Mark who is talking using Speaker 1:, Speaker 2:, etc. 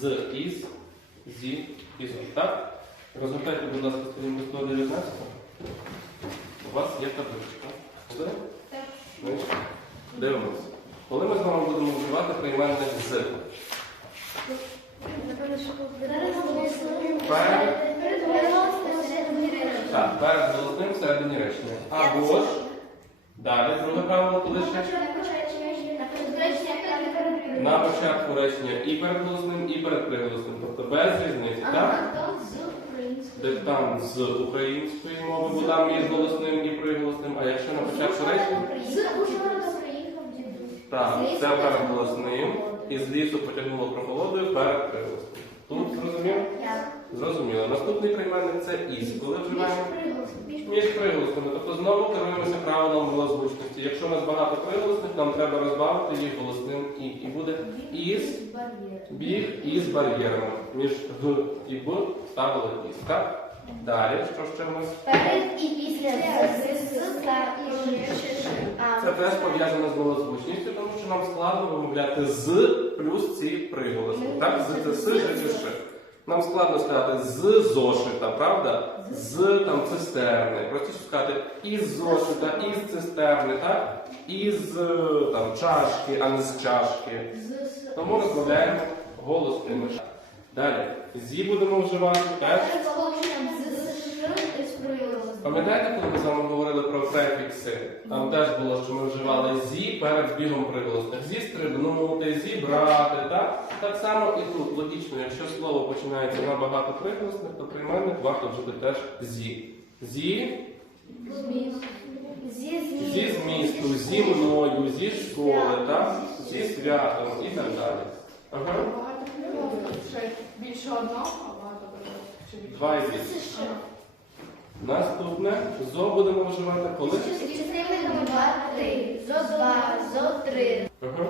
Speaker 1: з, із, зі, із. Так? Розгортайте, будь ласка, сторінку 119. У вас є табличка. Буде? Значить, Дивимося. Коли ми з вами будемо вживати прийменник з? Так, перед голосним всередині речення. Або ж. Далі, друге правило, коли ще. На початку речення і перед голосним, і перед приголосним. Тобто без різниці, так? Де там з української мови, бо там є з голосним і приголосним, а якщо на початку речення. Так, це перед голосним. І з лісу потягнуло прохолодою перед приголосним. Тут зрозуміло? Зрозуміло. Наступний прийменник це із. Коли вживаємо між приголосними. Тобто знову керуємося правилом голосбучності. Якщо у нас багато приголосних, нам треба розбавити їх голосним і. І буде із біг із бар'єрами. Між г і б ставили із. Так? Далі, що ще в нас?
Speaker 2: Перед і після з, та і.
Speaker 1: Це теж пов'язано з голосбучністю, тому що нам складно вимовляти з плюс ці приголосні. Так, з це с, ж, ш. Нам складно сказати з зошита, правда? З там цистерни. Простіше сказати із зошита, із цистерни, так? Із е, там чашки, а не з чашки. Тому розмовляємо голосними. Далі. Зі будемо вживати теж. Пам'ятаєте, коли ми з вами говорили про? Там теж було, що ми вживали зі перед збігом приголосних. Зі стрибнути, зібрати, так? Так само і тут логічно, якщо слово починається на багато приголосних, то прийменник варто вжити теж зі. Зі, зі змісту, зі мною, зі школи, так? Зі святом і так далі. Ага.
Speaker 3: Більше одного, а багато.
Speaker 1: Два і більше. Наступне зо будемо вживати коли?
Speaker 2: Числівними два, три, зо два, зо три. Ага.